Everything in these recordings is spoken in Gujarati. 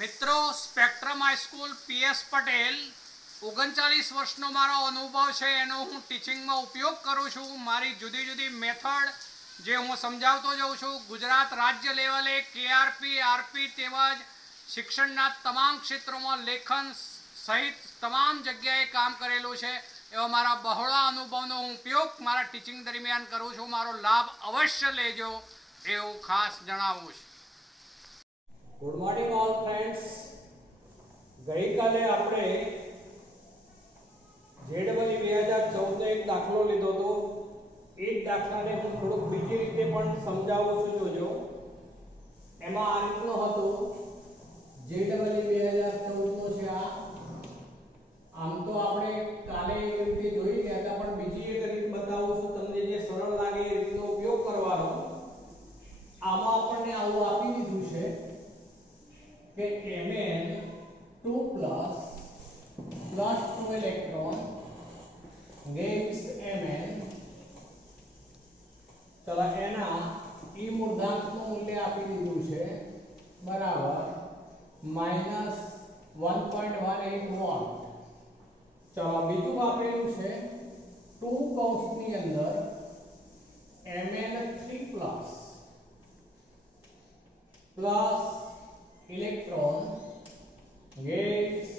મિત્રો સ્પેક્ટ્રમ હાઈસ્કૂલ પીએસ પટેલ 39 વર્ષનો મારો અનુભવ છે એનો હું ટીચિંગમાં ઉપયોગ કરું છું। મારી જુદી જુદી મેથડ જે હું સમજાવતો જાઉં છું। ગુજરાત રાજ્ય લેવલે કેઆરપી આરપી તેમજ શિક્ષણના તમામ ક્ષેત્રોમાં લેખન સહિત તમામ જગ્યાએ કામ કરેલું છે। એવા મારા બહોળા અનુભવનો હું ઉપયોગ મારા ટીચિંગ દરમિયાન કરું છું। મારો લાભ અવશ્ય લેજો એવું ખાસ જણાવું છું। Good morning all friends. गई काले આપણે જેડબલી 2014 નો એક દાખલો લીધો તો એ દાખલાને હું થોડું બીજી રીતે પણ સમજાવું છું। જોજો એમાં આ રીતનો હતો જેડબલી 2014 નો છે આ। આમ તો આપણે કાલે એક રીતે જોઈ ગયા હતા પણ બીજી એક રીત બતાવું છું તમને જે સરળ લાગે એ રીતનો ઉપયોગ કરવાનો। આમાં આપણને આવું આપી દીધું છે કે Mn2 plus 2 electron gives Mn। चलो एना ई मूर्धांक નું મૂલ્ય આપી દીધું છે બરાબર -1.18 વોટ। ચલો બીજું આપેલું છે 2 કૌંસની અંદર Mn3 plus electron gives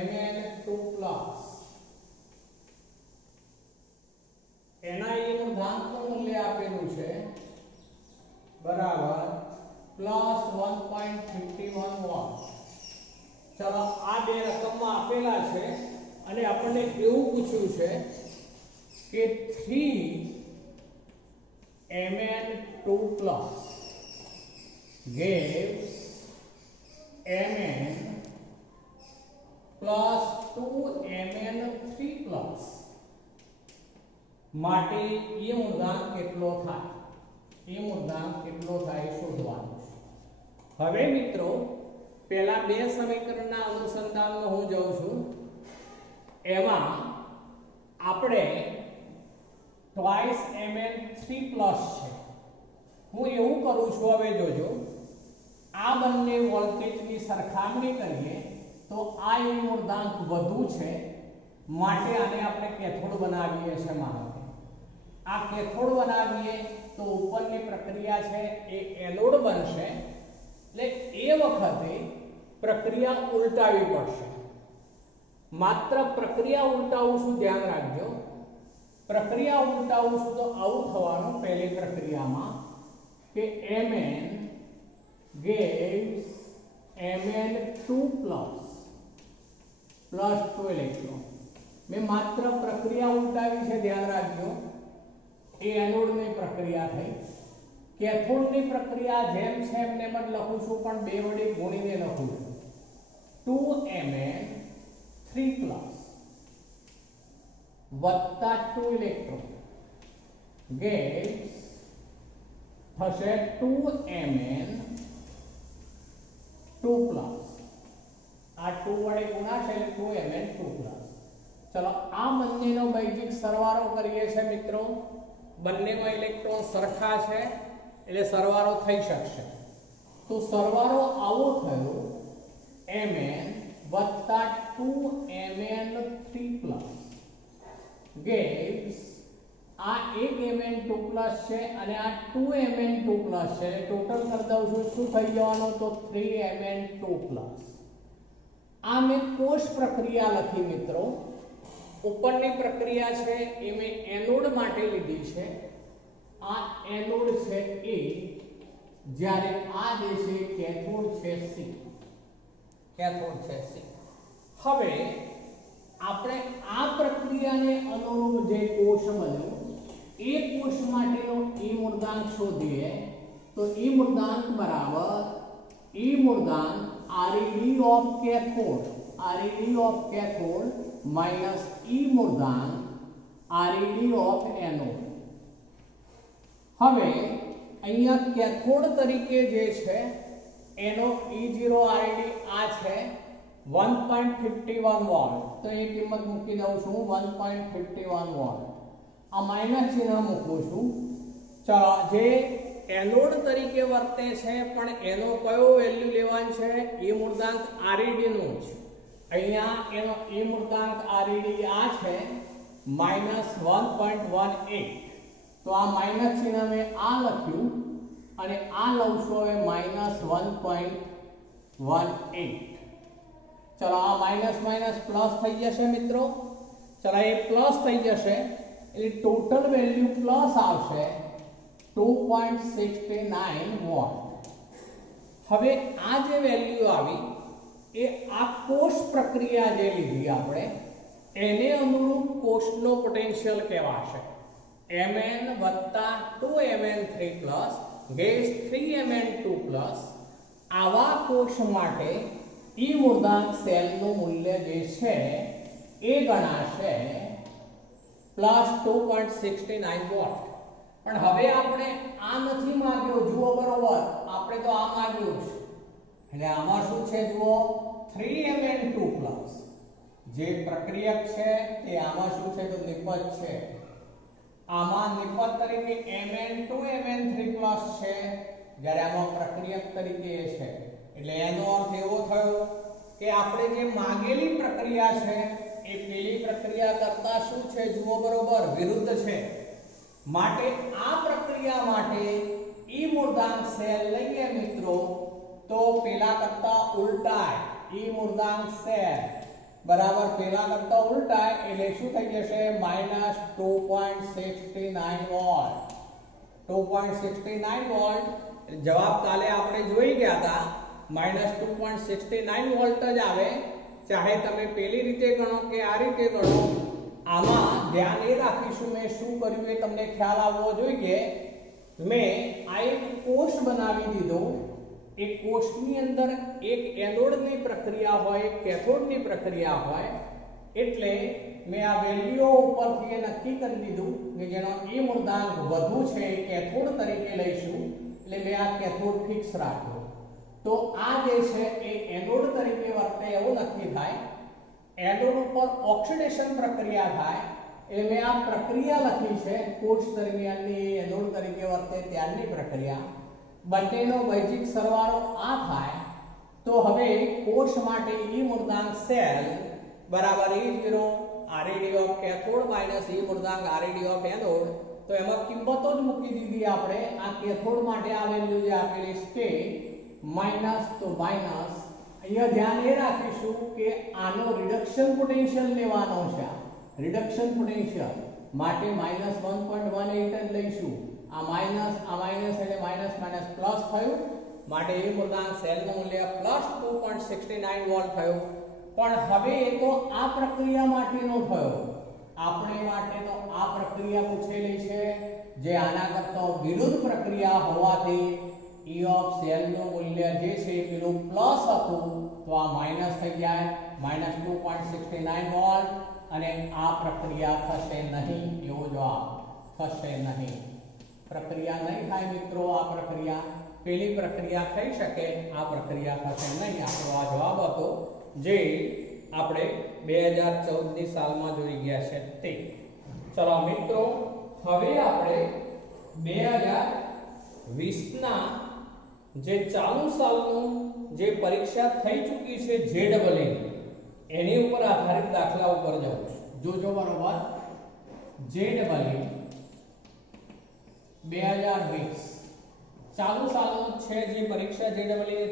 Mn2 plus। એના એ મૂળાંકનું મૂલ્ય આપેલું છે બરાબર +1.51 વોટ। ચલો આ બે રકમમાં આપેલા છે અને આપણને એવું પૂછ્યું છે કે 3 Mn2 plus gives Mn plus 2 Mn3 plus માટે એ મૂળાંક કેટલો થાય શોધવાનું છે। હવે મિત્રો પહેલા બે સમીકરણના અનુસંધાનમાં હું જાઉં છું। એમાં આપણે ટ્વાઇસ Mn3 plus છે। હું એવું કરું છું હવે જોજો આ બંને વોલ્ટેજની સરખામણી કરીએ તો આ એ મૂળાંક વધુ છે માટે આને આપણે કેથોડ બનાવીએ છે। માનો કે આ કેથોડ બનાવીએ તો ઉપરની પ્રક્રિયા છે એ એનોડ બનશે એટલે એ વખતે પ્રક્રિયા ઉલટાવી પડશે। માત્ર પ્રક્રિયા ઉલટાવું છું ધ્યાન રાખજો। પ્રક્રિયા ઉલટાવું છું તો આવું થવાનું પહેલી પ્રક્રિયામાં કે Mn gives Mn2 plus 2 electron. मैं मात्र प्रक्रिया उलटावी છે ધ્યાન રાખજો। એ એનોડની પ્રક્રિયા થઈ કેથોડની પ્રક્રિયા જેમ છે એમને મત લખું છું પણ બે વડે ગુણીને લખું છું 2Mn3 plus વત્તા 2 ઇલેક્ટ્રોન gives થશે 2Mn2 plus। આ 2 વડે ગુણાશે એટલે 2Mn2 plus। ચલો આ બંનેનો બૈજિક સરવાળો કરીએ છે મિત્રો। બંનેમાં ઇલેક્ટ્રોન સરખા છે એટલે સરવાળો થઈ શકશે। તો સરવાળો આવો થયો Mn વત્તા 2Mn3 plus gives આ એક Mn2 plus છે અને આ 2Mn2 plus છે એટલે ટોટલ કરી દઉં છું શું થઈ જવાનો તો 3Mn2 plus। આ મેં કોષ પ્રક્રિયા લખી મિત્રો। ઉપરની પ્રક્રિયા છે એ મેં એનોડ માટે લીધી છે। આ એનોડ છે એ જ્યારે આ જે છે કેથોડ છે સી હવે આપણે આ પ્રક્રિયાને અનુરૂપ જે કોષ બન્યો એ કોષ માટેનો એ મૂળાંક શોધીએ તો એ મૂળાંક બરાબર એ મૂળાંક RED of cathode minus E મૂળાંક RED of anode। હવે અહીંયા કેથોડ તરીકે જે છે એનો E0 RED આ છે 1.51 વોલ્ટ। તો એ કિંમત મૂકી દઉં છું 1.51 વોલ્ટ। આ માઈનસ ચિહ્ન મૂકું છું। ચલો જે એનોડ તરીકે વર્તે છે, પણ એનો કયો વેલ્યુ લેવાનો છે? એ મૂળાંક RED નો છે. અહીંયા એનો એ મૂળાંક RED આ છે -1.18. તો આ માઈનસ ચિહ્ન મેં આ લખ્યું અને આ લઉં છું હવે -1.18. ચલો આ માઈનસ માઈનસ પ્લસ થઈ જશે મિત્રો. ચલો એ પ્લસ થઈ જશે એટલે ટોટલ વેલ્યુ પ્લસ આવશે 2.69 વોટ. હવે આ જે વેલ્યુ આવી એ આ કોષ પ્રક્રિયા જે લીધી આપણે એને અનુરૂપ કોષનો પોટેન્શિયલ કહેવાશે. Mn + 2Mn3 ગેસ 3Mn2 આવા કોષ માટે E મૂળાંક સેલનું મૂલ્ય જે છે એ ગણાશે +2.69 વોટ. પણ હવે આપણે આ નથી માંગ્યો, જુઓ બરોબર, આપણે તો આ માંગ્યું છે. એટલે આમાં શું છે જુઓ, 3Mn2 જે પ્રક્રિયક છે તે આમાં શું છે તો નિપજ છે. આમાં નિપજ તરીકે Mn2 Mn3 છે, જ્યારે આમાં પ્રક્રિયક તરીકે છે. એટલે એનો અર્થ એવો થયો કે આપણે જે માંગેલી પ્રક્રિયા છે એ પેલી પ્રક્રિયા કરતા શું છે જુઓ બરોબર વિરુદ્ધ છે. માટે આ પ્રક્રિયા માટે E મૂળાંક સેલ લઈએ મિત્રો તો પેલા કરતા ઉલટાય. E મૂળાંક સેલ બરાબર પેલા કરતા ઉલટાય એટલે શું થઈ જશે -2.69 વોલ્ટ. 2.69 વોલ્ટ જવાબ કાલે આપણે જોઈ ગયા હતા -2.69 વોલ્ટ જ આવે, ચાહે તમે પેલી રીતે ગણો કે આ રીતે ગણો. આમાં ધ્યાન એ રાખીશું મેં શું કર્યું એ તમને ખ્યાલ આવવો જોઈએ. મેં આ એક કોષ બનાવી દીધો. એક કોષની અંદર એક એનોડની પ્રક્રિયા હોય, કેથોડની પ્રક્રિયા હોય. એટલે મેં આ વેલ્યુઓ ઉપરથી નક્કી કરી દીધું કે જેનો E મૂળાંક વધુ છે એ કેથોડ તરીકે લઈશું. એટલે મેં આ કેથોડ ફિક્સ રાખ્યો. તો આ જે છે એ એનોડ તરીકે વર્તે એવું નક્કી થાય. એનોડ ઉપર ઓક્સિડેશન પ્રક્રિયા થાય એટલે મેં આ પ્રક્રિયા લખી છે કોષ દરમિયાનની એનોડ તરીકે વર્તે ત્યારની પ્રક્રિયા. બંનેનો વૈજિક સરવાળો આ થાય તો હવે કોષ માટે E મૂળાંક સેલ બરાબર E0 RED of cathode minus E મૂળાંક RED of anode. તો એમાં કિંમતો જ મૂકી દીધી આપણે. આ કેથોડ માટે આ વેલ્યુ જે આપેલી છે માઈનસ તો માઈનસ. અહીંયા ધ્યાન એ રાખીશું કે આનો રિડક્શન પોટેન્શિયલ લેવાનો છે. રિડક્શન પોટેન્શિયલ માટે -1.18 જ લઈશું. આ માઈનસ એટલે માઈનસ માઈનસ પ્લસ થયું. માટે એ મૂળાંક સેલનું મૂલ્ય +2.69 વોલ્ટ થયું. પણ હવે એ તો આ પ્રક્રિયા માટેનો થયો. આપણે માટે તો આ પ્રક્રિયા પૂછેલી છે જે આના કરતા વિરુદ્ધ પ્રક્રિયા હોવાથી E ઓફ સેલનું મૂલ્ય જે છે પેલું પ્લસ હતું તો આ માઈનસ થઈ જાય -2.69 વોલ્ટ. અને આ પ્રક્રિયા થશે નહીં, એવો જવાબ થશે નહીં. પ્રક્રિયા નહીં થાય મિત્રો. આ પ્રક્રિયા પેલી પ્રક્રિયા થઈ શકે, આ પ્રક્રિયા થશે નહીં. આપણો આ જવાબ હતો જે આપણે 2014 ની સાલમાં જોઈ ગયા છે તે. ચલો મિત્રો હવે આપણે 2020 ના જે ચાલુ સાલનું જે પરીક્ષા થઈ ચૂકી છે JEE એની ઉપર આધારિત દાખલા ઉપર જવું છે. જોજો બરોબર. JEE 2020 ચાલુ સાલનું છે જે પરીક્ષા JEE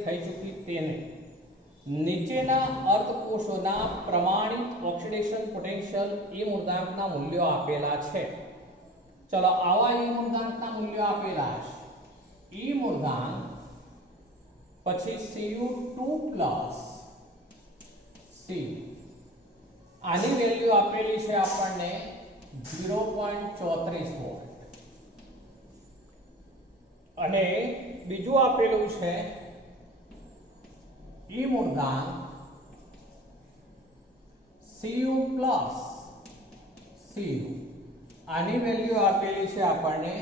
થઈ ચૂકી તેને નીચેના અર્ધકોષોના પ્રમાણિત ઓક્સિડેશન પોટેન્શિયલ E મૂળાંકના મૂલ્યો આપેલા છે. ચલો આવા E મૂળાંકના મૂલ્યો આપેલા છે. E મૂળાંક પછી Cu2+ C આની વેલ્યુ આપેલી છે આપણને 0.34 વોલ્ટ. અને બીજું આપેલું છે E મૂળાંક Cu+. આની વેલ્યુ આપેલી છે આપણને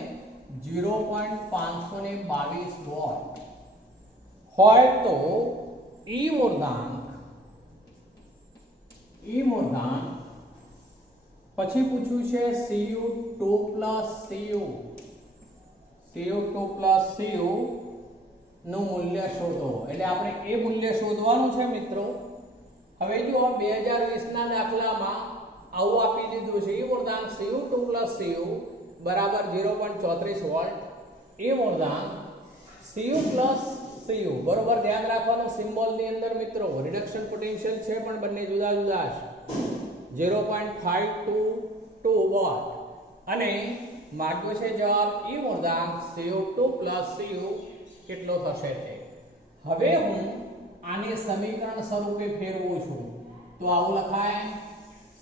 0.522 વોલ્ટ. હોય તો E મૂળાંક પછી પૂછ્યું છે Cu2+ Cu Cu2 plus Cu નું મૂલ્ય શોધો. એટલે આપણે એ મૂલ્ય શોધવાનું છે મિત્રો. હવે જો 2020 ના દાખલામાં આવું આપી દીધું છે. એ મૂળાંક Cu2 પ્લસ Cu બરાબર 0.34 વોલ્ટ. એ મૂળાંક Cu પ્લસ Cu બરોબર ધ્યાન રાખવાનું સિમ્બોલ ની અંદર મિત્રો રિડક્શન પોટેન્શિયલ છે પણ બંને જુદા જુદા છે 0.522 વોટ અને માગ્યો છે જવાબ એ મૂળાંક Cu2 પ્લસ Cu કેટલો થશે તે. હવે હું આને સમીકરણ સ્વરૂપે ફેરવું છું તો આવું લખાય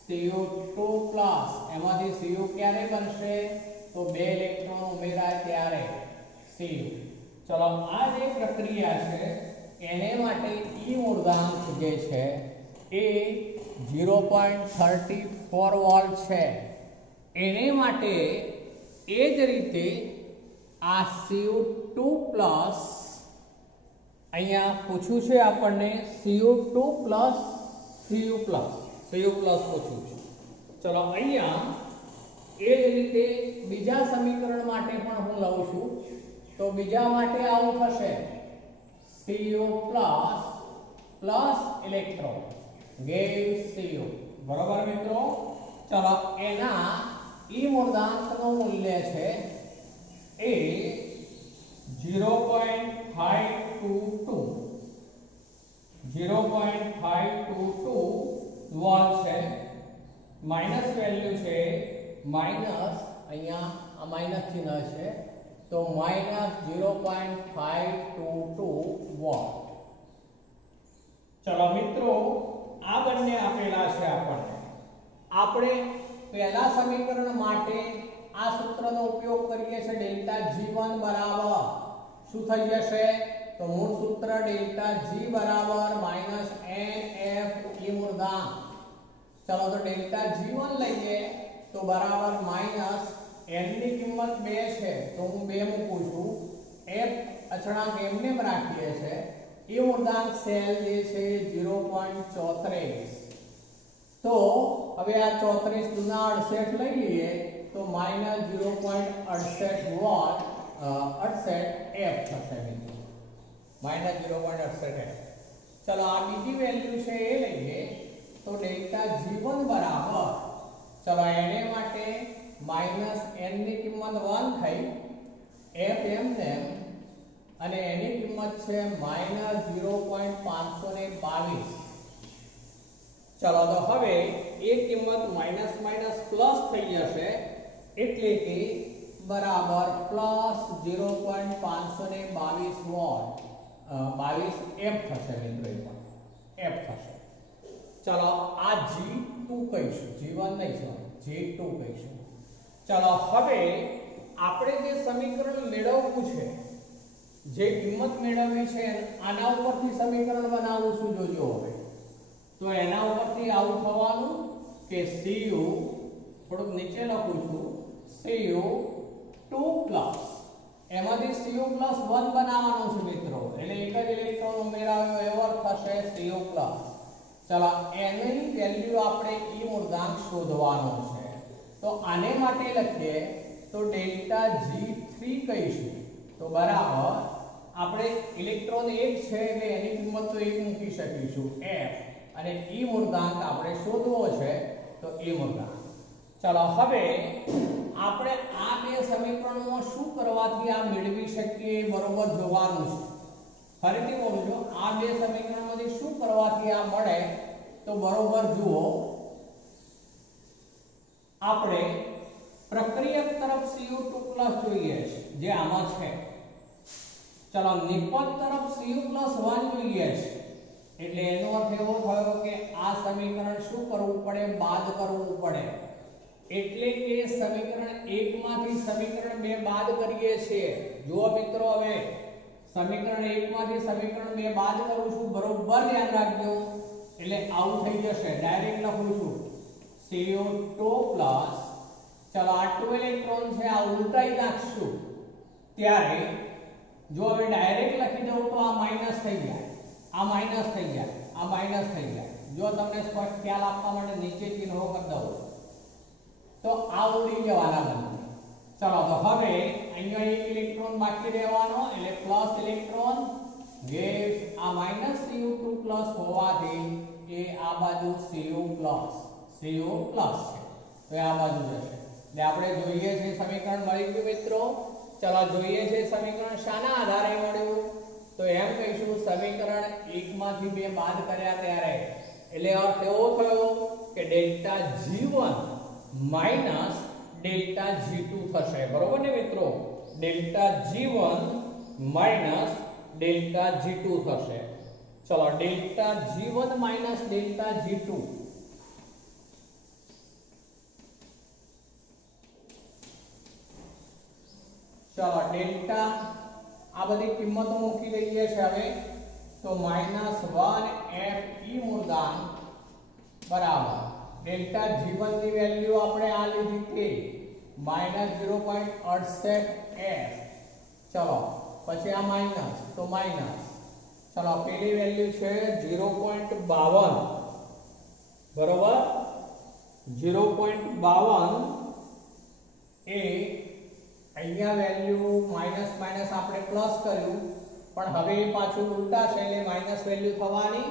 Cu2 પ્લસ એમાંથી Cu ક્યારે બનશે તો 2 ઇલેક્ટ્રોન ઉમેરાય ત્યારે Cu. ચલો આ જે પ્રક્રિયા છે એને માટે E મૂળાંક જે છે એ 0.34 વોલ્ટ છે. એને માટે એ જ રીતે આ Cu2 પ્લસ અહીંયા પૂછ્યું છે આપણને Cu2 પ્લસ Cu પ્લસ પૂછ્યું છે. ચલો અહીંયા એ જ રીતે બીજા સમીકરણ માટે પણ હું લઉં છું તો બીજા માટે આવું થશે Cu plus electron gave Cu બરાબર મિત્રો. ચલો એના E મૂળાંકનું મૂલ્ય છે એ 0.522 વોલ્ટ છે. માઈનસ વેલ્યુ છે માઈનસ અહીંયા આ માઈનસ ચિહ્ન છે તો માઈનસ 0.522 વોટ. ચલો મિત્રો આ બંને આપેલા છે આપણને. આપણે પહેલા સમીકરણ માટે આ સૂત્રનો ઉપયોગ કરીએ છીએ ડેલ્ટા G1 બરાબર શું થઈ જશે તો મૂળ સૂત્ર ડેલ્ટા G બરાબર માઈનસ NF E મૂળાંક. ચલો તો ડેલ્ટા G1 લઈએ તો બરાબર માઈનસ n ની કિંમત 2 છે તો હું 2 મૂકું છું. f અચળાંક એમને રાખીએ છે. એ મૂળાંક સેલ જે છે 0.34 તો હવે આ 34 દુના 68 લઈ લઈએ તો માઈનસ 0.68 વોટ 68 f થશે મિત્રો માઈનસ 0.68 f. ચલો આ બીજી વેલ્યુ છે એ લઈએ તો ડેલ્ટા G1 બરાબર ચલો એને માટે માઈનસ n ની કિંમત 1 થઈ f એમને અને એની કિંમત છે માઈનસ 0.522. ચલો તો હવે એ કિંમત માઈનસ માઈનસ પ્લસ થઈ જશે એટલે કે બરાબર પ્લસ 0.522 વોટ 22 f થશે મિત્રો f થશે. ચલો આ G2 કહીશું G1 નહીં સોરી G2 કહીશું. ચલો હવે આપણે જે સમીકરણ મેળવવું છે જે કિંમત મેળવવી છે આના ઉપરથી સમીકરણ બનાવું છું જોજો. હવે તો એના ઉપરથી આવું થવાનું કે Cu થોડુંક નીચે લખું છું Cu2 પ્લસ એમાંથી Cu પ્લસ 1 બનાવવાનું છે મિત્રો એટલે એક જ ઇલેક્ટ્રોન ઉમેરાયો એવો થશે Cu પ્લસ. ચલો એની વેલ્યુ આપણે E મૂળાંક શોધવાનો છે તો આને માટે લખીએ તો ડેલ્ટા G3 કહીશું તો બરાબર આપણે ઇલેક્ટ્રોન 1 છે એટલે એની કિંમત તો 1 મૂકી શકીશું f અને E મૂળાંક આપણે શોધવો છે તો E મૂળાંક. ચલો હવે આપણે આ બે સમીકરણોમાં શું કરવાથી આ મેળવી શકીએ બરોબર જોવાનું છે. ફરીથી બોલું છું આ બે સમીકરણોમાંથી શું કરવાથી આ મળે તો બરોબર જુઓ. આપણે પ્રક્રિયક તરફ Cu2 પ્લસ જોઈએ છે જે આમાં છે. ચલો નિપજ તરફ Cu પ્લસ 1 જોઈએ છે એટલે એનો અર્થ એવો થયો કે આ સમીકરણ શું કરવું પડે બાદ કરવું પડે. એટલે કે સમીકરણ 1 માંથી સમીકરણ 2 બાદ કરીએ છીએ. જુઓ મિત્રો હવે સમીકરણ 1 માંથી સમીકરણ 2 બાદ કરું છું બરોબર ધ્યાન રાખજો એટલે આવું થઈ જશે. ડાયરેક્ટ લખું છું Cu2 પ્લસ ચલો આ 2 ઇલેક્ટ્રોન છે આ ઉલટાઈ નાખશું ત્યારે જો હવે ડાયરેક્ટ લખી દઉં તો આ માઈનસ થઈ જાય આ માઈનસ થઈ જાય આ માઈનસ થઈ જાય. જો તમને સ્પષ્ટ ખ્યાલ આપવા માટે નીચે ચિહ્નો કરી દઉં તો આ ઉડી જવાના બને. ચલો તો હવે અહીંયા એક ઇલેક્ટ્રોન બાકી રહેવાનો એટલે પ્લસ ઇલેક્ટ્રોન gives આ -Cu2 પ્લસ હોવાથી એ આ બાજુ Cu પ્લસ છે તો એ આ બાજુ જશે એટલે આપણે જોઈએ છે સમીકરણ મળી ગયું મિત્રો। ચલો જોઈએ છે સમીકરણ શાના આધારે મળ્યું તો એમ કહીશું સમીકરણ 1 માંથી 2 બાદ કર્યા ત્યારે એટલે અર્થ એવો થયો કે delta G1 minus delta G2 થશે બરોબર ને મિત્રો। Delta G1 minus delta G2 થશે। ચલો delta G1 minus delta G2 चलो डेल्टा आ बधी किंमतो मूकी दઈએ છે હવે તો -1 fe મૂળદાન બરાબર ડેલ્ટા G1 ની વેલ્યુ આપણે આ લીધી કે -0.68 f ચલો પછી આ માઈનસ તો માઈનસ ચલો પેલી વેલ્યુ છે 0.52 બરોબર 0.52 એ અહીંયા વેલ્યુ માઈનસ માઈનસ આપણે પ્લસ કર્યું પણ હવે એ પાછું ઉલટા છે એટલે માઈનસ વેલ્યુ થવાની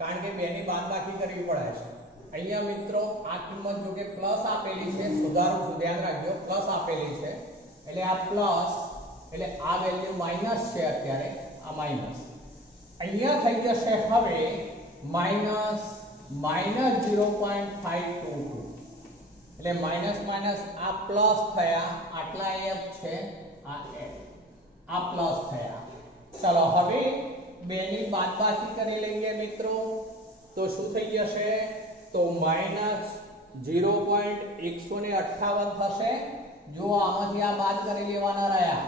કારણ કે બેની બાદબાકી કરવી પડે છે। અહીંયા મિત્રો આ કિંમત જો કે પ્લસ આપેલી છે સુધારો ધ્યાન રાખજો પ્લસ આપેલી છે એટલે આ પ્લસ એટલે આ વેલ્યુ માઈનસ છે અત્યારે આ માઈનસ અહીંયા થઈ જશે હવે માઈનસ 0.522 એટલે માઈનસ માઈનસ આ પ્લસ થયા આટલા f છે આ f આ પ્લસ થયા। ચલો હવે બેની બાદબાકી કરી લઈએ મિત્રો તો શું થઈ જશે તો -0.158 થશે જો આમાંથી આ બાદ કરી લેવાના રહ્યા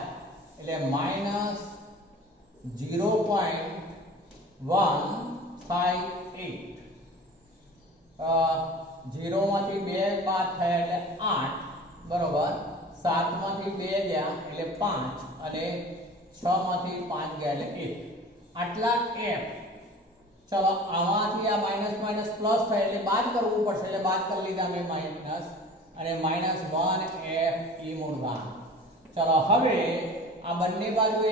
એટલે -0.158 0 માંથી 2 બાદ થયા એટલે 8 બરોબર 7 માંથી 2 ગયા એટલે 5 અને 6 માંથી 5 ગયા એટલે 1 આટલા f ચલો આમાંથી આ માઈનસ માઈનસ પ્લસ થાય એટલે બાદ કરવું પડશે એટલે બાદ કરી લીધા મેં માઈનસ અને -1 fe મૂળદાન। ચલો હવે આ બંને બાજુ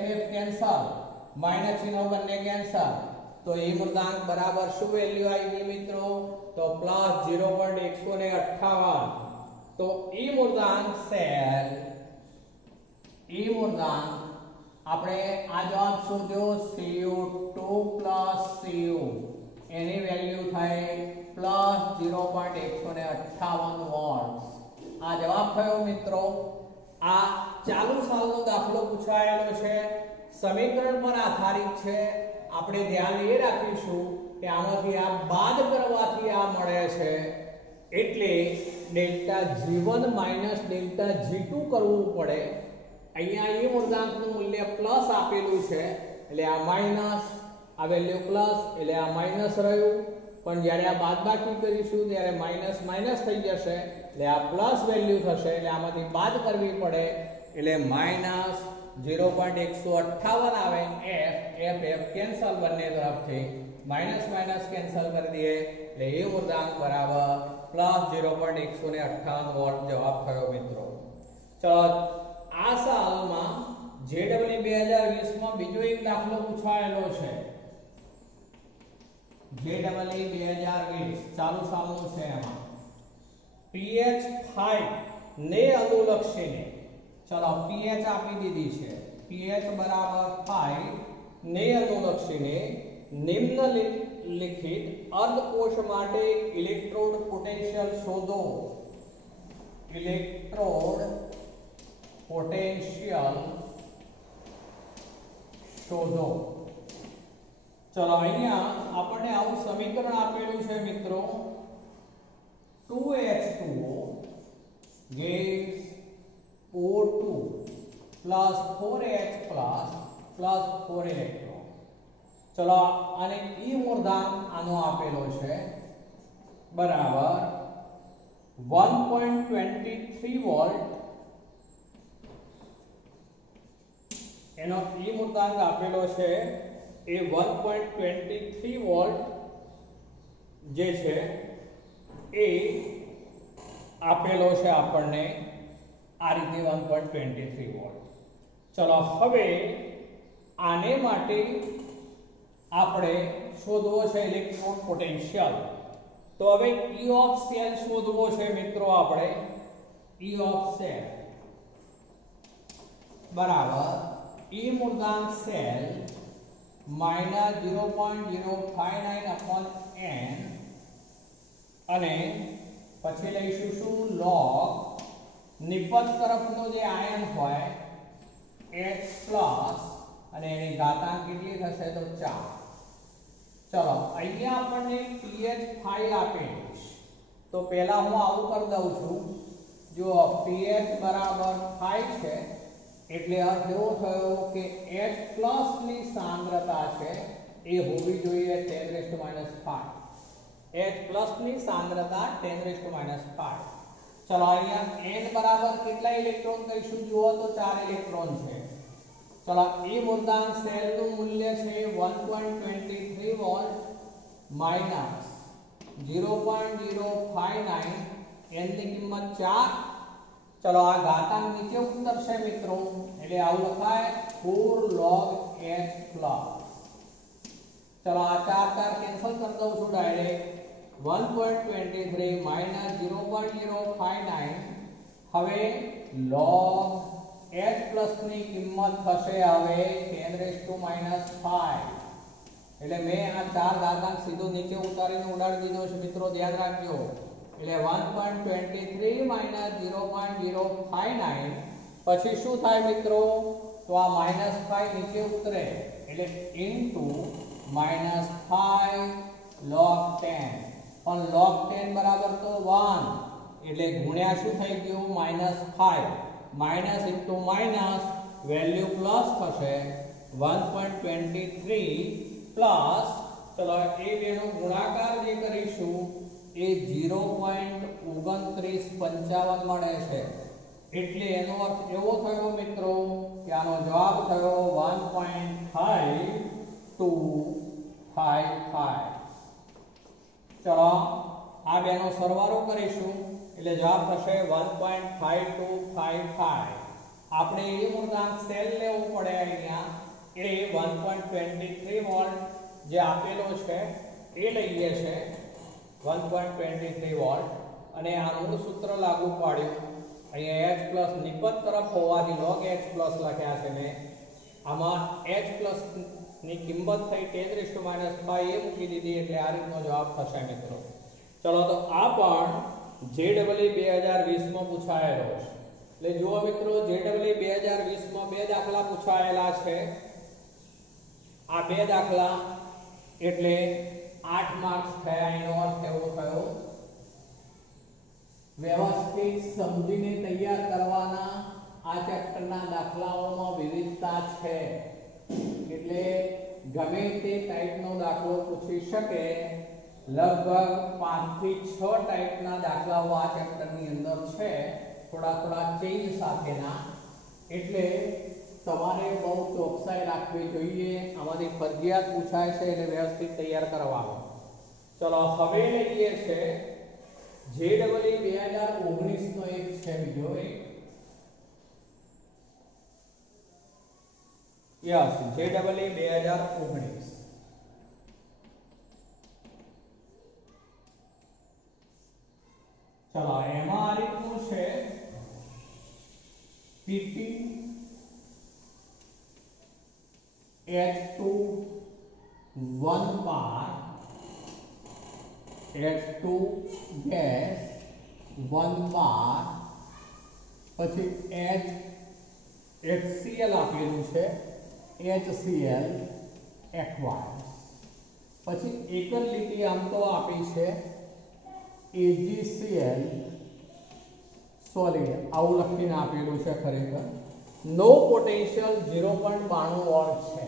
f કેન્સલ માઈનસ ચિહ્ન બંને કેન્સલ તો e મૂળદાન બરાબર શું વેલ્યુ આવી ગઈ મિત્રો તો +0.158 તો e મૂળદાન સેલ e મૂળદાન આપણે આ જવાબ શોધ્યો Cu2 Cu એની વેલ્યુ થાય +0.158 વોલ્ટ આ જવાબ થયો મિત્રો। આ ચાલુ સાલનો દાખલો પૂછાયેલો છે સમીકરણ પર આધારિત છે આપણે ધ્યાન એ રાખીશું કે આમાંથી આ બાદ કરવાથી આ મળે છે એટલે delta G1 minus delta G2 કરવું પડે। અહીંયા એ મૂળાંકનું મૂલ્ય પ્લસ આપેલું છે એટલે આ માઈનસ આ વેલ્યુ પ્લસ એટલે આ માઈનસ રહ્યું પણ જ્યારે આ બાદબાકી કરીશું ત્યારે માઈનસ માઈનસ થઈ જશે એટલે આ પ્લસ વેલ્યુ થશે એટલે આમાંથી બાદ કરવી પડે એટલે -0.158 આવે f કેન્સલ બંને તરફથી માઈનસ માઈનસ કેન્સલ કરી દઈએ એટલે એ મૂળાંક બરાબર +0.158 વોલ્ટ જવાબ થયો મિત્રો। ચલો આ સાલમાં JEE 2020 માં બીજો એક દાખલો પૂછાયેલો છે JEE 2020 ચાલુ સાલનો છે એમાં pH 5 ને અનુલક્ષીને ચલો pH આપી દીધી છે pH બરાબર 5 ને અનુલક્ષીને નિમ્નલિખિત અર્ધકોષ માટે ઇલેક્ટ્રોડ પોટેન્શિયલ શોધો। ઇલેક્ટ્રોડ પોટેન્શિયલ શોધો। ચલો અહીંયા આપણને આવું સમીકરણ આપેલું છે મિત્રો 2H2O gives O2 plus 4H plus 4 electron। ચલો અને E મૂળાંક આનો આપેલો છે બરાબર 1.23 વોલ્ટ એનો E મૂળાંક આપેલો છે એ 1.23 વોલ્ટ જે છે એ આપેલો છે આપણને આ રીતે 1.23 વોલ્ટ. ચલો હવે આને માટે આપણે શોધવો છે ઇલેક્ટ્રોન પોટેન્શિયલ. તો હવે E ઓફ સેલ શોધવો છે મિત્રો. આપણે E ઓફ સેલ બરાબર E મૂળાંક સેલ માઇનસ 0.059 upon n અને પછી લઈશું શું log નિપજ તરફનો જે આયન હોય H પ્લસ અને એની ઘાતાંક કેટલી થશે તો 4. ચલો અહીંયા આપણને pH 5 આપેલું છે. તો પહેલા હું આવું કરી દઉં છું. જો pH બરાબર 5 છે એટલે અર્થ એવો થયો કે H પ્લસ ની સાંદ્રતા છે એ હોવી જોઈએ 10⁻⁵. H પ્લસ ની સાંદ્રતા 10⁻⁵. ચલો અહીંયા n બરાબર કેટલા ઇલેક્ટ્રોન કહીશું જુઓ તો 4 ઇલેક્ટ્રોન છે. ચલો એ મૂળાંક સેલ નું મૂલ્ય છે 1.23 વોલ્ટ માઈનસ 0.059 n ની કિંમત 4. ચલો આ ઘાતાંક નીચે ઉતરશે મિત્રો એટલે આવું લખાય 4 log H પ્લસ. ચલો આ 4 કેન્સલ કરી દઉં છું ડાયરેક્ટ. 1.23 માઈનસ 0.059 હવે log H પ્લસ ની કિંમત થશે હવે 10⁻⁵. એટલે મેં આ 4 ઘાતાંક સીધો નીચે ઉતારીને ઉડાડી દીધો છે મિત્રો, ધ્યાન રાખજો. એટલે 1.23 માઈનસ 0.059 પછી શું થાય મિત્રો તો આ -5 નીચે ઉતરે એટલે ઇન્ટુ -5 log 10. પણ log 10 બરાબર તો 1 એટલે ગુણ્યા શું થઈ ગયું -5 minus into minus value plus થશે 1.23 પ્લસ. ચલો એ બેનો ગુણાકાર જે કરીશું એ 0.2955 મળે છે. એટલે એનો અર્થ એવો થયો મિત્રો કે આનો જવાબ થયો 1.5255. ચલો આ બેનો સરવાળો કરીશું એટલે જવાબ થશે 1.5255. આપણે એ મૂળાંક સેલ લેવો પડે અહીંયા એટલે 1.23 વોલ્ટ જે આપેલો છે એ લઈએ છે 1.23 વોલ્ટ અને આનું સૂત્ર લાગુ પાડ્યું. અહીંયા H પ્લસ નિપજ તરફ હોવાથી log H પ્લસ લખ્યા છે મેં. આમાં H પ્લસ ની કિંમત થઈ 10⁻⁵ એ મૂકી દીધી એટલે આ રીતનો જવાબ થશે મિત્રો. ચલો તો આ પણ JEE 2020 માં પૂછાયેલો છે. એટલે જુઓ મિત્રો JEE 2020 માં બે દાખલા પૂછાયેલા છે. આ બે દાખલા એટલે 8 માર્ક્સ થયા. એનો અર્થ એવો થયો વ્યવસ્થિત સમજીને તૈયાર કરવાના. આ ચેપ્ટરના દાખલાઓમાં વિવિધતા છે એટલે ગમે તે ટાઈપનો દાખલો પૂછી શકે. લગભગ 5 થી 6 ટાઈપના દાખલાઓ આ ચેપ્ટરની અંદર છે, થોડા ચેન્જ સાથેના. એટલે તમારે બહુ ચોકસાઈ રાખવી જોઈએ. આમાંથી ફરજિયાત પૂછાય છે એટલે વ્યવસ્થિત તૈયાર કરવાનો. ચલો હવે લઈએ છે JEE 2019 નો એક છે બીજો એક. Yes JEE 2019. ચલો એમાં આ રીતનું છે Pt H2 1 bar H2 gas 1 bar પછી HCl આપેલું છે HCl aqueous. પછી એક જ લીટી આમ તો આપી છે AgCl solid આવું લખીને આપેલું છે. ખરેખર નો પોટેન્શિયલ 0.92 વોલ્ટ છે.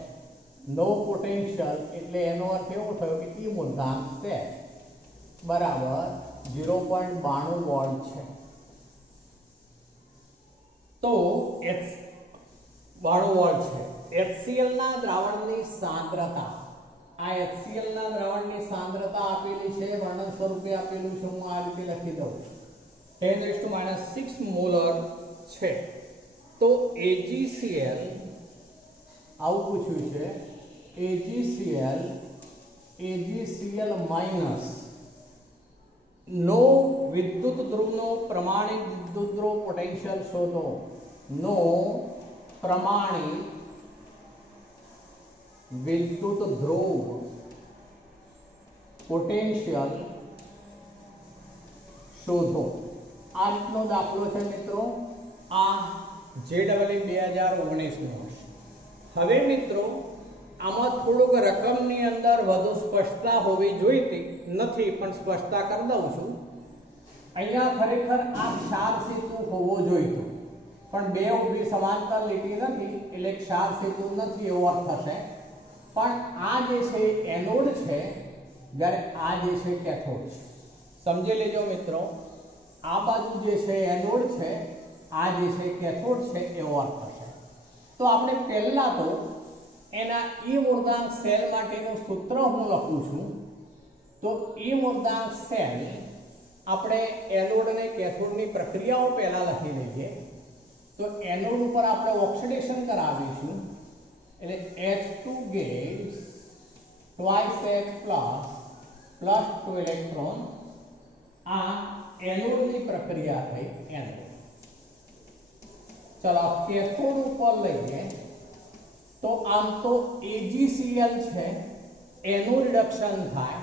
નો પોટેન્શિયલ એટલે એનો અર્થ એવો થયો કે E મૂળાંક છે બરાબર 0.92 વોલ્ટ છે. તો H 92 વોલ્ટ છે. HCl ના દ્રાવણની સાંદ્રતા, આ HCl ના દ્રાવણની સાંદ્રતા આપેલી છે, વર્ણન સ્વરૂપે આપેલું છે. હું આ રીતે લખી દઉં 10⁻⁶ મોલર છે તો AgCl આવું પૂછ્યું છે AgCl માઇનસ નો વિદ્યુત ધ્રુવનો પ્રમાણિત વિદ્યુત ધ્રુવ પોટેન્શિયલ શોધો નો પ્રમાણિત વિદ્યુત ધ્રુવ પોટેન્શિયલ શોધો. આ રીતનો દાખલો છે મિત્રો. આ JEE 2019 નો હશે. હવે મિત્રો આમાં થોડુંક રકમની અંદર વધુ સ્પષ્ટતા હોવી જોઈતી નથી, પણ સ્પષ્ટતા કરી દઉં છું. અહીંયા ખરેખર આ ક્ષાર સેતુ હોવો જોઈતો, પણ બે ઊભી સમાંતર લીટી નથી એટલે ક્ષાર સેતુ નથી એવો અર્થ થશે. પણ આ જે છે એનોડ છે, જ્યારે આ જે છે કેથોડ છે. સમજી લેજો મિત્રો, આ બાજુ જે છે એનોડ છે, આ જે છે કેથોડ છે એવો અર્થ થશે. તો આપણે પહેલા તો એના E મૂળાંક સેલ માટેનું સૂત્ર હું લખું છું. તો E મૂળાંક સેલ આપણે એનોડ અને કેથોડની પ્રક્રિયાઓ પહેલા લખી લઈએ. તો એનોડ ઉપર આપણે ઓક્સિડેશન કરાવીશું એટલે H2 gives twice H plus 2 electron. આ એનોડની પ્રક્રિયા થઈ એનોડ. ચલો કેથોડ ઉપર લઈએ તો આમ તો AgCl છે એનું રિડક્શન થાય.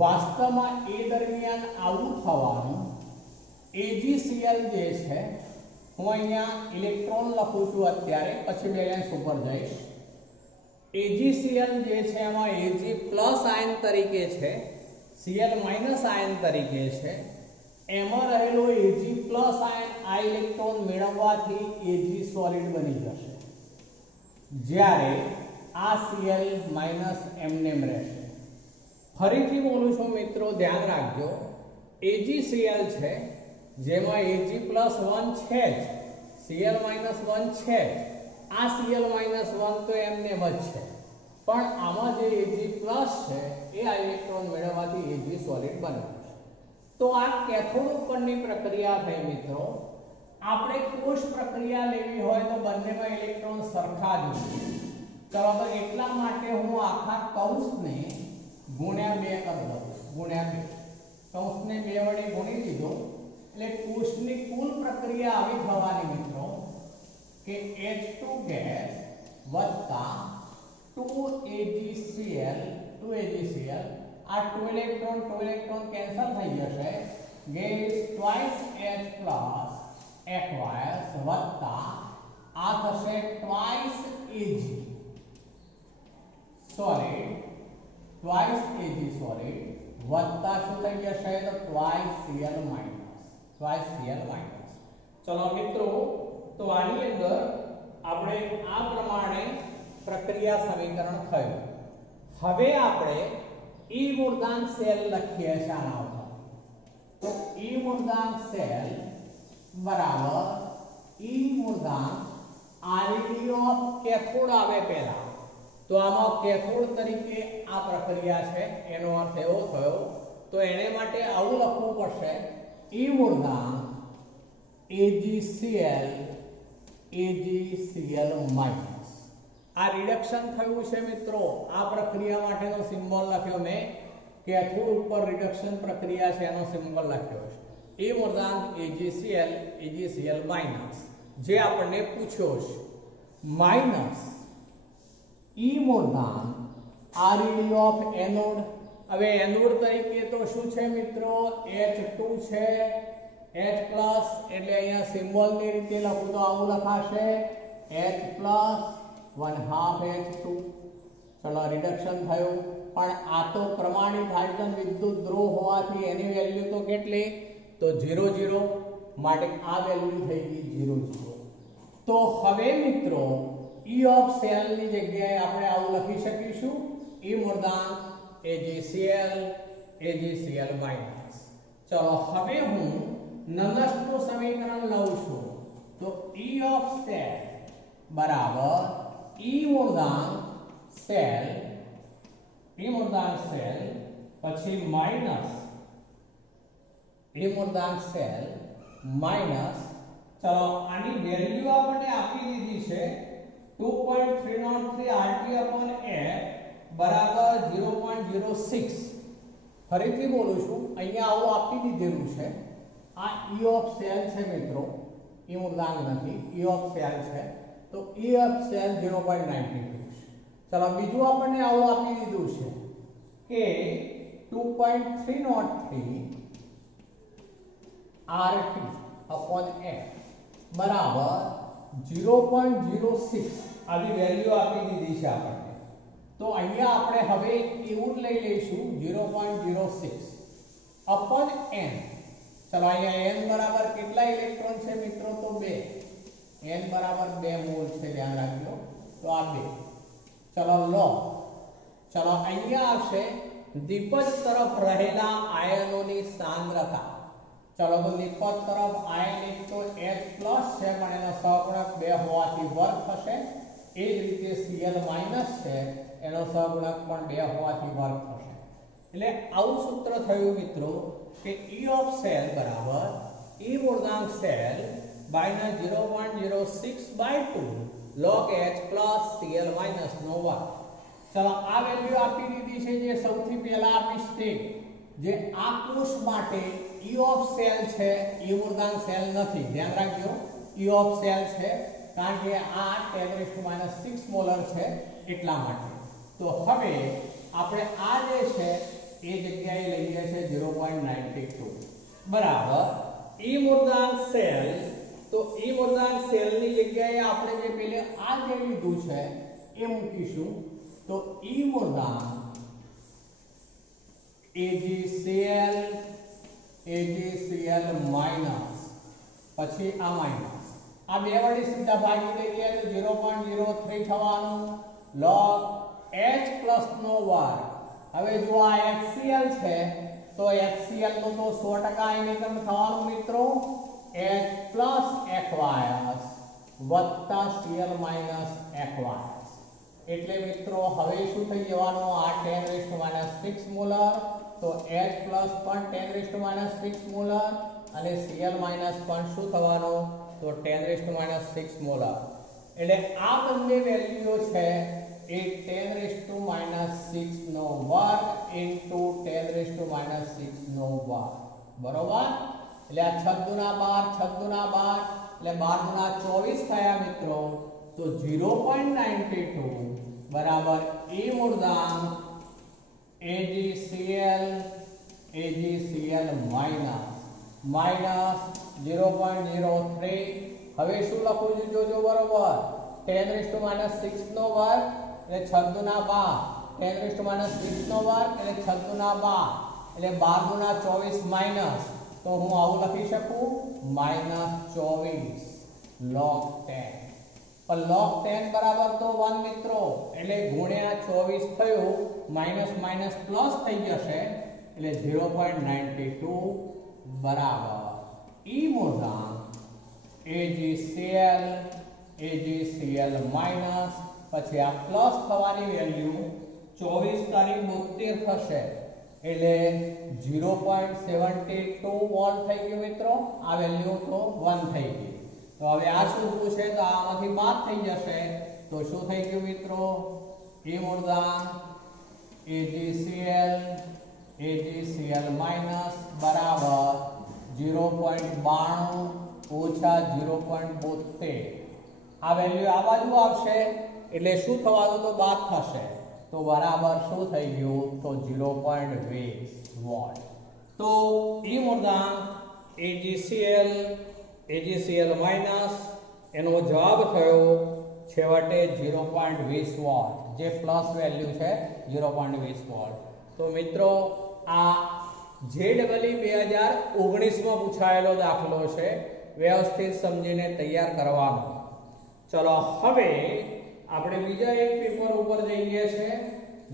વાસ્તવમાં એ દરમિયાન આવું થવાનું. AgCl જે છે હું અહીંયા ઇલેક્ટ્રોન લખું છું અત્યારે, પછી બેલેન્સ ઉપર જઈશ. AgCl જે છે એમાં Ag પ્લસ આયન તરીકે છે, Cl માઇનસ આયન તરીકે છે. એમાં રહેલો Ag પ્લસ આયન આ ઇલેક્ટ્રોન મેળવવાથી Ag સોલિડ બની જશે, જ્યારે આ Cl માઇનસ એમનેમ રહેશે. ફરીથી બોલું છું મિત્રો, ધ્યાન રાખજો. AgCl છે જેમાં Ag પ્લસ 1 છે જ, Cl માઇનસ 1 છે જ. આ Cl માઇનસ 1 તો એમનેમ જ છે, પણ આમાં જે Ag પ્લસ છે એ આ ઇલેક્ટ્રોન મેળવવાથી Ag સોલિડ બને છે. તો આ કેથોડ ઉપરની પ્રક્રિયા થઈ મિત્રો. આપણે કોષ પ્રક્રિયા લેવી હોય તો બંનેમાં ઇલેક્ટ્રોન સરખા જ હોય. ચલો તો એટલા માટે હું આખા કૌંસને ગુણ્યા 2 કરી દઉં. ગુણ્યા 2 કૌંસને 2 વડે ગુણી દીધો એટલે કોષની કુલ પ્રક્રિયા આવી થવાની મિત્રો કે H2 ગેસ વત્તા 2AgCl આ 2 ઇલેક્ટ્રોન કેન્સલ થઈ જશે. Gas twice H plus aqueous વત્તા આ થશે twice Ag solid, twice Ag solid વત્તા શું થઈ જશે તો twice Cl minus. ચલો મિત્રો, તો આની અંદર આપણે આ પ્રમાણે પ્રક્રિયા સમીકરણ થયું. હવે આપણે E મૂળાંક સેલ લખીએ છીએ આના ઉપર. તો E મૂળાંક સેલ બરાબર E મૂળાંક ReD ઓફ કેથોડ આવે પહેલા. તો આમાં કેથોડ તરીકે આ પ્રક્રિયા છે, એનો અર્થ એવો થયો. તો એને માટે આવું લખવું પડશે E મૂળાંક AgCl માઇનસ. આ રિડક્શન થયું છે મિત્રો. આ પ્રક્રિયા માટેનો સિમ્બોલ લખ્યો મેં. કેથોડ ઉપર રિડક્શન પ્રક્રિયા છે એનો સિમ્બોલ લખ્યો છે. E મૂળાંક AgCl માઇનસ જે આપણને પૂછ્યો છે, minus E મૂળાંક ReD of anode. હવે એનોડ તરીકે તો શું છે મિત્રો, H2 છે, H પ્લસ એટલે અહીંયા સિમ્બોલની રીતે લખું તો આવું લખાશે H પ્લસ 1/2 H2. ચલો રિડક્શન થયું, પણ આ તો પ્રમાણિત હાઇડ્રોજન વિદ્યુત ધ્રુવ હોવાથી એની વેલ્યુ તો કેટલી તો 0 0, માટે આ વેલ્યુ થઈ ગઈ 0 0. તો હવે મિત્રો E ઓફ સેલ ની જગ્યાએ આપણે આવું લખી શકીશું E મૂળાંક AgCl માઇનસ. ચલો હવે હું નલસનું સમીકરણ લઉં છું. તો E ઓફ સેલ બરાબર E મૂળાંક સેલ પછી માઇનસ E મૂળાંક સેલ માઇનસ ચલો આની વેલ્યુ આપણને આપી દીધી છે 2.303 RT/F બરાબર 0.06. ફરીથી બોલું છું, અહીંયા આવું આપી દીધેલું છે. આ E ઓફ સેલ છે મિત્રો, એ મૂળાંક નથી, E ઓફ સેલ છે, તો E ઓફ સેલ 0.92 છે. ચલો બીજું આપણને આવું આપી દીધું છે કે 2.303 RT/F બરાબર 0.06 આવી વેલ્યુ આપી દીધી છે આપણને. તો અહીંયા આપણે હવે એવું લઈ લઈશું 0.06 upon n. ચલો અહીંયા n બરાબર કેટલા ઇલેક્ટ્રોન છે મિત્રો? તો 2. n બરાબર 2 મોલ છે, ધ્યાન રાખજો. તો આ 2. ચલો લો, ચલો અહીંયા આવશે નિપજ તરફ રહેલા આયનોની સાંદ્રતા. ચલો તો નિપજ તરફ આયન એક તો H+ છે પણ એનો સહગુણક 2 હોવાથી વર્ગ થશે. એ જ રીતે Cl- છે, એનો સહગુણક પણ 2 હોવાથી વર્ગ થશે. એટલે આવું સૂત્ર થયું મિત્રો કે E ઓફ સેલ બરાબર E મૂળાંક સેલ બાયના 0.06/2 log H plus Cl minus નો વર્ગ. ચલો આ વેલ્યુ આપી દીધી છે જે સૌથી પહેલા આપીશ તે જે આ કોષ માટે E ઓફ સેલ છે, E મૂળાંક સેલ નથી, ધ્યાન રાખજો. E ઓફ સેલ છે કારણ કે આ 10⁻⁶ મોલર છે એટલા માટે. તો હવે આપણે આ જે છે એ જગ્યાએ લઈએ છે 0.92 બરાબર E મૂળાંક સેલ. તો E મૂળાંક સેલની જગ્યાએ આપણે જે પેલે આ જે લીધું છે એ મૂકીશું. તો E મૂળાંક AgCl માઈનસ પછી આ માઈનસ આ બે વડે સીધા ભાગી દઈએ તો 0.03 થવાનું log H plus નો વર્ગ. હવે જો આ HCl છે તો HCl નું તો 100% આયનીકરણ થવાનું મિત્રો H plus aqueous વત્તા Cl minus aqueous. એટલે મિત્રો હવે શું થઈ જવાનું? આ 10⁻⁶ મોલર, તો H plus પણ 10⁻⁶ મોલર અને Cl minus પણ શું થવાનું? તો 10⁻⁶ મોલર. એટલે આ બંને વેલ્યુઓ છે એ 10⁻⁶ નો વર્ગ ઇન્ટુ 10⁻⁶ નો વર્ગ. બરોબર? એટલે આ 6 દુના 12, 6 દુના 12 એટલે 12 દુના 24 થયા મિત્રો. તો 0.92 બરાબર E મૂળાંક AgCl માઈનસ 0.03. હવે શું લખું છું જોજો બરોબર? 10⁻⁶ નો વર્ગ એટલે 6 દુના 12, 10⁻⁶ નો વર્ગ એટલે 6 દુના 12 એટલે 12 દુના 24 માઈનસ. તો હું આવું લખી શકું -24 log 10. પણ log 10 બરાબર તો 1 મિત્રો, એટલે ગુણ્યા 24 થયું, માઈનસ માઈનસ પ્લસ થઈ જશે એટલે 0.92 બરાબર E મૂળાંક AgCl માઈનસ પછી આ પ્લસ થવાની વેલ્યુ 24 તારીખ 72 થશે એટલે 0.72 વોલ્ટ થઈ ગયું મિત્રો. આ વેલ્યુ તો 1 થઈ ગઈ. તો હવે આ શોધવું છે તો આમાંથી બાદ થઈ જશે તો શું થઈ ગયું મિત્રો? E મૂળાંક AgCl માઈનસ બરાબર 0.92 ઓછા 0.72. આ વેલ્યુ આ બાજુ આવશે એટલે શું થવાનું? તો બાદ થશે તો બરાબર શું થઈ ગયું? તો 0.20 વોલ્ટ. તો E મૂળાંક AgCl માઈનસ એનો જવાબ થયો છેવટે 0.20 વોલ્ટ, જે પ્લસ વેલ્યુ છે 0.20 વોલ્ટ. તો મિત્રો આ JEE 2019 માં પૂછાયેલો દાખલો છે, વ્યવસ્થિત સમજીને તૈયાર કરવાનો. ચલો હવે આપણે બીજા એક પેપર ઉપર જઈએ છે.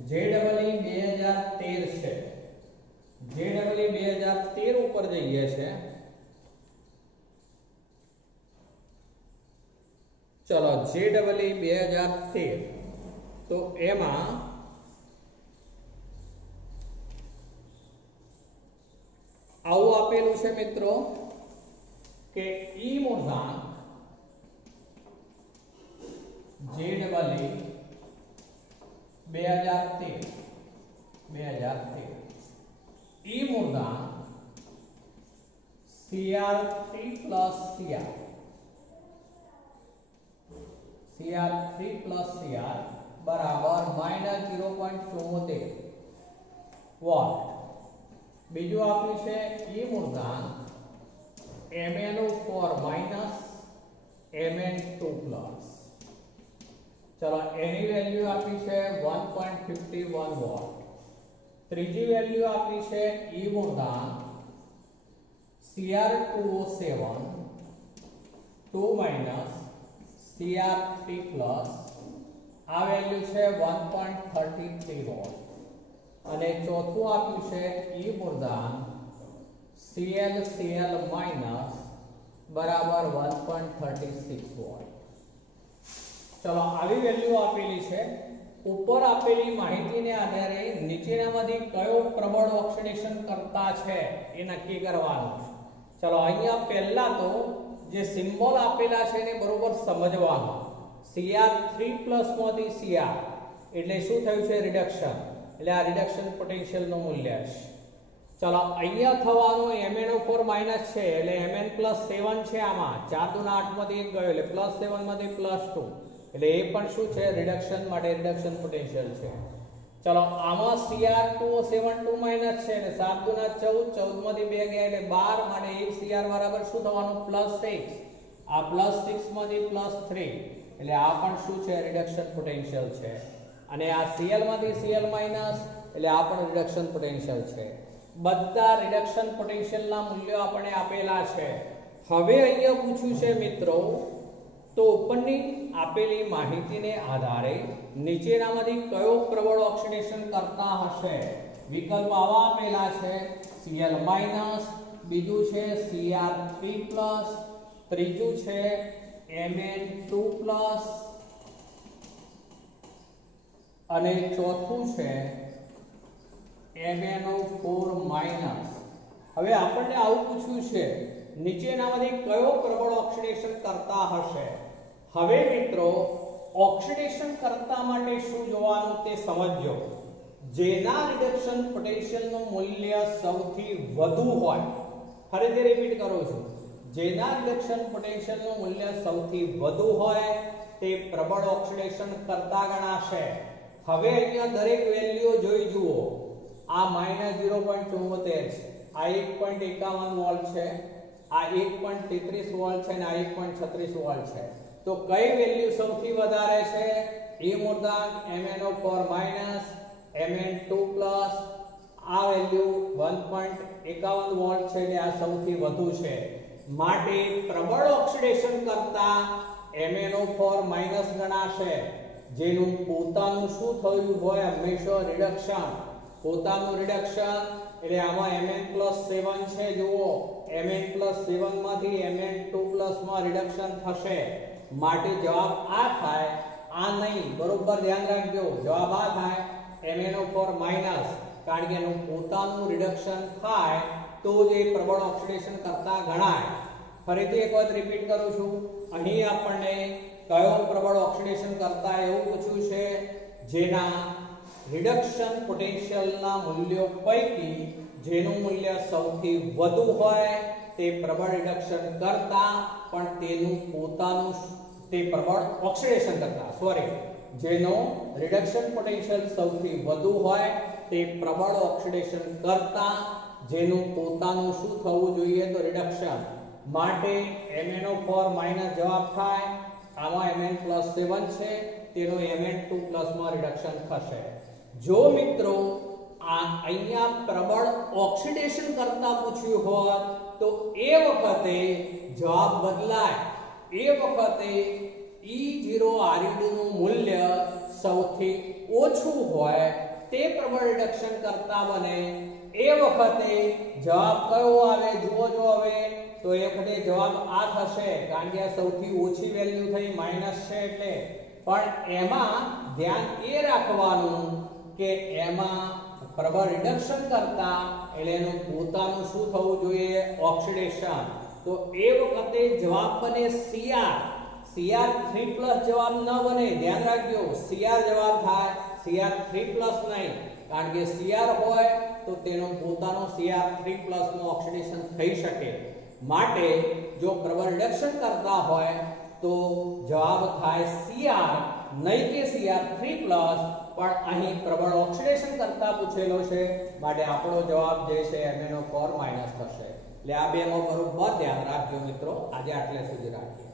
JEE 2013 છે. JEE 2013 ઉપર જઈએ છે. ચલો JEE 2013 તો એમાં આવું આપેલું છે મિત્રો કે E મૂળાંક JEE 2013 E મૂળાંક CR3 plus CR બરાબર -0.74 વોટ. બીજું આપ્યું છે E મૂળાંક MnO4 minus Mn2 plus. ચલો એની વેલ્યુ આપી છે 1.51 વોટ. ત્રીજી વેલ્યુ આપી છે E મૂળાંક CR2O7 2 minus CR3 plus આ વેલ્યુ છે 1.33 વોટ. અને ચોથું આપ્યું છે E મૂળાંક ClCl minus બરાબર 1.36 વોટ. ચલો આવી વેલ્યુ આપેલી છે. ઉપર આપેલી માહિતીને આધારે નીચેનામાંથી કયો પ્રબળ ઓક્સિડેશન કરતા છે એ નક્કી કરવાનું છે. ચલો અહીંયા પહેલા તો જે સિમ્બોલ આપેલા છે એને બરોબર સમજવાનું. Cr3+ માંથી Cr એટલે શું થયું છે? રિડક્શન. એટલે આ રિડક્શન પોટેન્શિયલ નું મૂલ્ય છે. ચલો અહીંયા થવાનું MnO4 માઈનસ છે એટલે Mn+7 છે. આમાં 4 × 8 માંથી 1 ગયો એટલે +7 માંથી +2 એટલે એ પણ શું છે? રિડક્શન માટે રિડક્શન પોટેન્શિયલ છે. ચલો આમાં Cr2O7 2 માઈનસ છે એટલે 7 × 14 14 માંથી 2 ગયા એટલે 12 માટે 1 Cr બરાબર શું થવાનું? +6. આ +6 માંથી +3 એટલે આ પણ શું છે? રિડક્શન પોટેન્શિયલ છે. અને આ Cl માંથી Cl માઈનસ એટલે આ પણ રિડક્શન પોટેન્શિયલ છે. બધા રિડક્શન પોટેન્શિયલ ના મૂલ્યો આપણે આપેલા છે. હવે અહીંયા પૂછ્યું છે મિત્રો તો ઉપરની આપેલી માહિતીને આધારે નીચેનામાંથી કયો પ્રબળ ઓક્સિડેશન કરતા હશે? વિકલ્પ આવા આપેલા છે Cl માઈનસ, બીજું છે Cr3+, ત્રીજું છે Mn2+, અને ચોથું છે MnO4 માઈનસ. હવે આપણને આવું પૂછ્યું છે નીચેનામાંથી કયો પ્રબળ ઓક્સિડેશન કરતા હશે? હવે મિત્રો ઓક્સિડેશન કરતા માટે શું જોવાનું તે સમજો. જેના રિડક્શન પોટેન્શિયલ નું મૂલ્ય સૌથી વધુ હોય, ફરીથી રિપીટ કરું છું, જેના રિડક્શન પોટેન્શિયલ નું મૂલ્ય સૌથી વધુ હોય તે પ્રબળ ઓક્સિડેશન કરતા ગણાશે. હવે અહીંયા દરેક વેલ્યુ જોઈ જુઓ. આ -0.74 છે, આ 1.51 વોલ્ટ છે, આ 1.33 વોલ્ટ છે અને આ 1.36 વોલ્ટ છે. તો કઈ વેલ્યુ સૌથી વધારે છે? E મૂળાંક MnO4 minus Mn2 plus આ વેલ્યુ 1.51 વોલ્ટ છે એટલે આ સૌથી વધુ છે. માટે પ્રબળ ઓક્સિડેશન કરતા MnO4 માઈનસ ગણાશે. જેનું પોતાનું શું થયું હોય? હંમેશા રિડક્શન. પોતાનું રિડક્શન એટલે આમાં Mn+7 છે. જુઓ Mn+7 માંથી Mn2+ માં રિડક્શન થશે. માટે જવાબ આ થાય. આ નહીં, બરોબર ધ્યાન રાખજો. જવાબ આ થાય MnO4 માઈનસ, કારણ કે એનું પોતાનું રિડક્શન થાય તો જે પ્રબળ ઓક્સિડેશન કરતા ગણાય. ફરીથી એક વખત રિપીટ કરું છું. અહીં આપણને કયો પ્રબળ ઓક્સિડેશન કરતા એવું પૂછ્યું છે? જેના રિડક્શન પોટેન્શિયલના મૂલ્યો પૈકી જેનું મૂલ્ય સૌથી વધુ હોય તે પ્રબળ રિડક્શન કરતા, પણ તેનું પોતાનું તે પ્રબળ ઓક્સિડેશન કરતા જેનો રિડક્શન પોટેન્શિયલ સૌથી વધુ હોય તે પ્રબળ ઓક્સિડેશન કરતા જેનું પોતાનું શું થવું જોઈએ? તો રિડક્શન. માટે MnO4 માઈનસ જવાબ થાય. આમાં Mn+7 છે, તેનો Mn2+ માં રિડક્શન થશે. જો મિત્રો આ અહીંયા પ્રબળ ઓક્સિડેશન કરતા પૂછ્યું હોત તો એ વખતે જવાબ બદલાય. એ વખતે E0ReD નું મૂલ્ય સૌથી ઓછું હોય તે પ્રબળ રિડક્શન કરતા બને. એ વખતે જવાબ કયો આવે? જુઓ જો હવે તો એ વખતે જવાબ આ થશે, કારણ કે આ સૌથી ઓછી વેલ્યુ થઈ માઈનસ છે એટલે. પણ એમાં ધ્યાન એ રાખવાનું કે એમાં પ્રબળ રિડક્શન કરતા એટલે એનું પોતાનું શું થવું જોઈએ? ઓક્સિડેશન. તો એ વખતે જવાબ બને Cr3+ જવાબ ન બને, ધ્યાન રાખજો. Cr જવાબ થાય, Cr3+ નહીં, કારણ કે Cr હોય તો તેનો પોતાનો Cr3+ નું ઓક્સિડેશન થઈ શકે. માટે જો પ્રબળ રિડક્શન કરતા હોય તો જવાબ થાય Cr, નહીં કે Cr3+, પણ અહીં પ્રબળ ઓક્સિડેશન કરતા પૂછેલો છે, માટે આપણો જવાબ જે છે MnO4- થશે. એટલે આ બેમાં બરોબર ધ્યાન રાખજો મિત્રો. આજે આટલે સુધી રાખીએ.